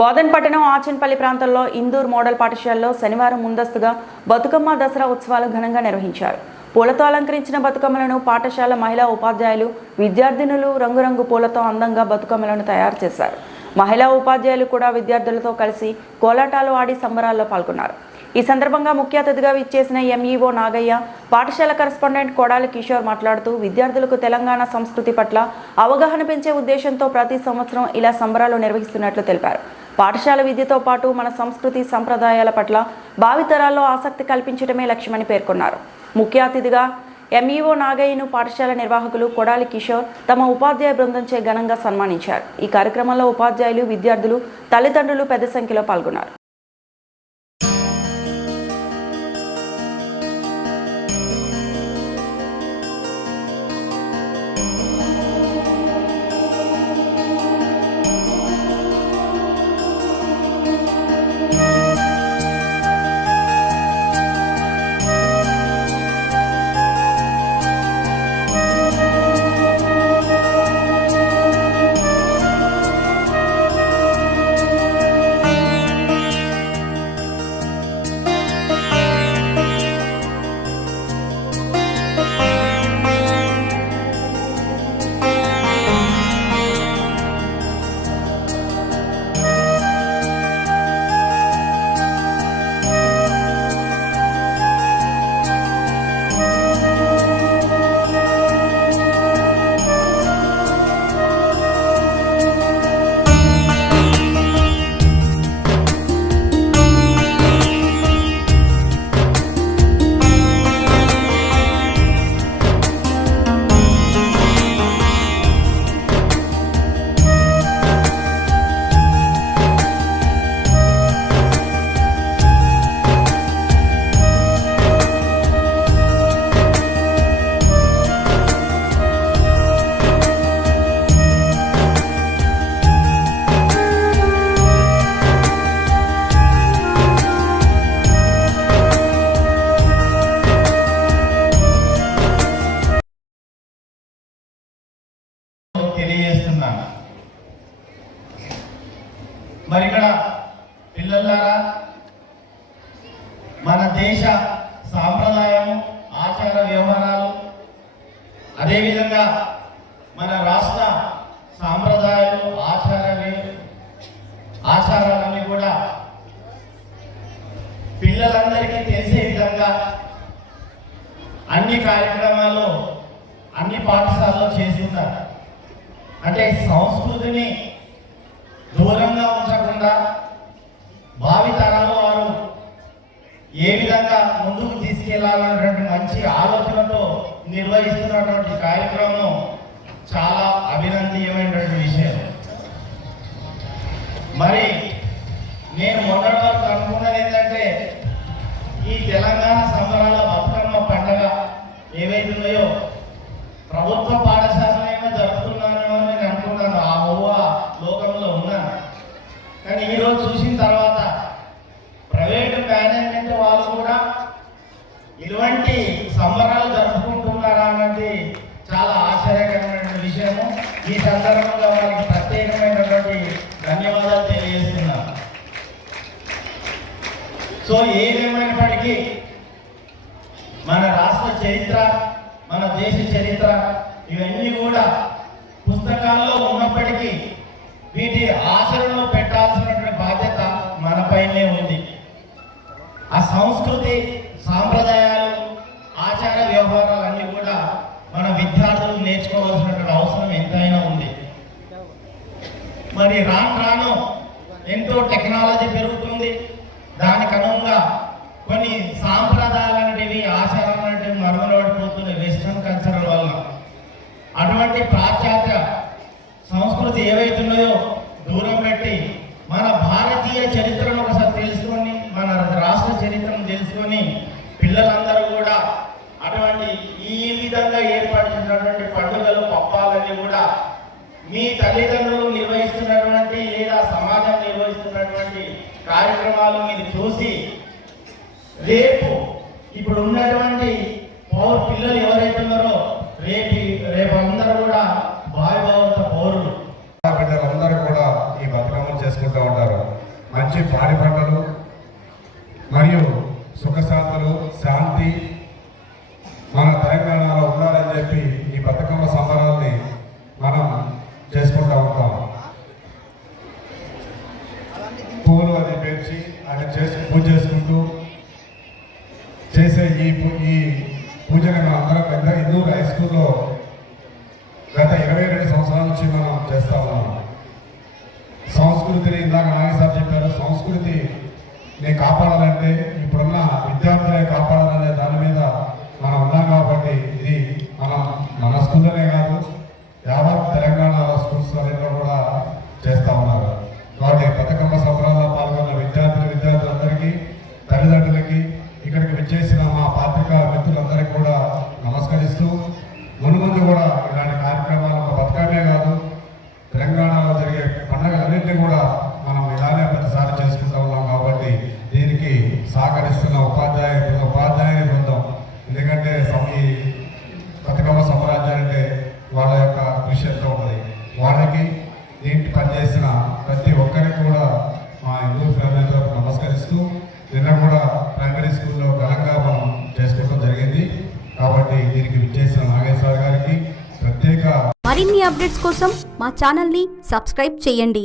బోధన్ పట్టణం ఆచన్పల్లి ప్రాంతంలో ఇందూర్ మోడల్ పాఠశాలలో శనివారం ముందస్తుగా బతుకమ్మ దసరా ఉత్సవాలు ఘనంగా నిర్వహించారు. పూలతో అలంకరించిన బతుకమ్మలను పాఠశాల మహిళా ఉపాధ్యాయులు, విద్యార్థినులు రంగురంగు పూలతో అందంగా బతుకమ్మలను తయారు చేశారు. మహిళా ఉపాధ్యాయులు కూడా విద్యార్థులతో కలిసి కోలాటాలు ఆడి సంబరాల్లో పాల్గొన్నారు. ఈ సందర్భంగా ముఖ్య అతిథిగా విచ్చేసిన ఎంఈఓ నాగయ్య, పాఠశాల కరెస్పాండెంట్ కొడాలి కిషోర్ మాట్లాడుతూ విద్యార్థులకు తెలంగాణ సంస్కృతి పట్ల అవగాహన పెంచే ఉద్దేశంతో ప్రతి సంవత్సరం ఇలా సంబరాలు నిర్వహిస్తున్నట్లు తెలిపారు. పాఠశాల విద్యతో పాటు మన సంస్కృతి సంప్రదాయాల పట్ల భావితరాల్లో ఆసక్తి కల్పించడమే లక్ష్యమని పేర్కొన్నారు. ముఖ్య అతిథిగా ఎంఈఓ నాగయ్యను పాఠశాల నిర్వాహకులు కొడాలి కిషోర్ తమ ఉపాధ్యాయ బృందంచే ఘనంగా సన్మానించారు. ఈ కార్యక్రమంలో ఉపాధ్యాయులు, విద్యార్థులు, తల్లిదండ్రులు పెద్ద సంఖ్యలో పాల్గొన్నారు. తెలియజేస్తున్నాను. మరి ఇక్కడ పిల్లలారా, మన దేశ సాంప్రదాయము, ఆచార వ్యవహారాలు, అదేవిధంగా మన రాష్ట్ర సాంప్రదాయాలు, ఆచారాలన్నీ కూడా పిల్లలందరికీ తెలిసే విధంగా అన్ని కార్యక్రమాలు అన్ని పాఠశాలలో చేస్తున్నారు. అంటే సంస్కృతిని దూరంగా ఉంచకుండా భావితరాలు వారు ఏ విధంగా ముందుకు తీసుకెళ్లాలన్నటువంటి మంచి ఆలోచనతో నిర్వహిస్తున్నటువంటి కార్యక్రమం చాలా అభినందనీయమైనటువంటి విషయం. మరి నేను మొదటి వరకు అనుకున్నది ఏంటంటే, ఈ తెలంగాణ సంబరాల బతుకమ్మ పండుగ ఏవైతే ఉన్నాయో ప్రభుత్వ పాఠశాలనేమో జరుపుతున్నాను అని నేను అనుకున్నాను, ఆ ఊహ లోకంలో ఉన్నాను. కానీ ఈరోజు చూసిన తర్వాత ప్రైవేటు మేనేజ్మెంట్ వాళ్ళు కూడా ఇటువంటి సంబరాలు జరుపుకుంటున్నారా అన్నది చాలా ఆశ్చర్యకరమైన విషయము. ఈ సందర్భంగా వారికి ప్రత్యేకమైనటువంటి ధన్యవాదాలు తెలియజేస్తున్నాను. సో ఏదేమైనప్పటికీ మన రాష్ట్ర చరిత్ర, మన దేశ చరిత్ర ఇవన్నీ కూడా పుస్తకాల్లో ఉన్నప్పటికీ వీటి ఆచరణలో పెట్టాల్సినటువంటి బాధ్యత మనపైనే ఉంది. ఆ సంస్కృతి, సాంప్రదాయాలు, ఆచార వ్యవహారాలన్నీ కూడా మన విద్యార్థులు నేర్చుకోవాల్సినటువంటి అవసరం ఎంతైనా ఉంది. మరి రాను ఎంతో టెక్నాలజీ పెరుగుతుంది. దానికి అనుగుణంగా కొన్ని సాంప్రదాయాలు అనేటివి, ఆచారాలు అనేటివి మరుగునపడిపోతున్నాయి వెస్ట్రన్ కల్చర్ వల్ల. అటువంటి పాశ్చాత్య సంస్కృతి ఏవైతున్నాయో దూరం పెట్టి మన భారతీయ చరిత్రను ఒకసారి తెలుసుకొని, మన రాష్ట్ర చరిత్రను తెలుసుకొని పిల్లలందరూ కూడా అటువంటి ఈ విధంగా ఏర్పడినటువంటి పండుగలు, పబ్బాలన్నీ కూడా మీ తల్లిదండ్రులు నిర్వహిస్తున్నటువంటి లేదా సమాజం నిర్వహిస్తున్నటువంటి కార్యక్రమాలు మీరు చూసి రేపు ఇప్పుడు ఉన్నటువంటి పిల్లలు ఎవరైతే ఉన్నారో రేపు అందరూ కూడా భావి భావంతో పౌరులు బిడ్డలందరూ కూడా ఈ బతుకమ్మను చేసుకుంటూ ఉంటారు. మంచి పాడి పంటలు మరియు సుఖశాంతులు శాంతి మన తెలంగాణలో ఉండాలని చెప్పి ఈ బతుకమ్మ సంబరాల్ని మనం చేసుకుంటూ ఉంటాం. పూలు అది పెంచి అది పూజ చేసుకుంటూ చేసే ఈ పూజని మనం అందరం పెద్ద ఇందూరు హై స్కూల్లో గత 22 సంవత్సరాల నుంచి మనం చేస్తా ఉన్నాం. సంస్కృతిని ఇందాక నాగేశ్వర చెప్పారు, సంస్కృతిని కాపాడాలంటే ఇప్పుడున్న విద్యార్థులే కాపాడాలనే దాని మీద మనం ఉన్నాం. కాబట్టి ఇది మన స్కూల్లోనే కాదు, యావత్ తెలంగాణ స్కూల్స్లో కూడా చేస్తూ ఉన్నారు. కాబట్టి బతుకమ్మ సంబరాల్లో పాల్గొన్న విద్యార్థులందరికీ, తల్లిదండ్రులకి, ఇక్కడికి విచ్చేసిన మా పాత్రికా మిత్రులందరికీ కూడా నమస్కరిస్తూ, మునుముందు కూడా ఇలాంటి కార్యక్రమాలు ఒక బతుకమ్మే కాదు, తెలంగాణలో జరిగే పండుగలన్నింటినీ కూడా మనం ఇలానే ప్రతిసారి చేసుకుంటూ ఉన్నాం. కాబట్టి దీనికి సహకరిస్తున్న ఉపాధ్యాయుని బృందం, ఎందుకంటే ఈ బతుకమ్మ సంబరాలు అంటే వాళ్ళ యొక్క కృషి ఎంతో ఉన్నది. వాళ్ళకి దీనికి పనిచేసిన ప్రతి ఒక్కరికి కూడా మా ఇందూరు ఫ్యామిలీ తరఫున నమస్కరిస్తూ, నిన్న కూడా ప్రైమరీ స్కూల్లో ఘనంగా మనం చేసుకోవడం జరిగింది. కాబట్టి దీనికి విచ్చేసిన నాగేశ్వర గారికి ప్రత్యేక మరిన్ని అప్డేట్స్ కోసం మా ఛానల్ని సబ్స్క్రైబ్ చేయండి.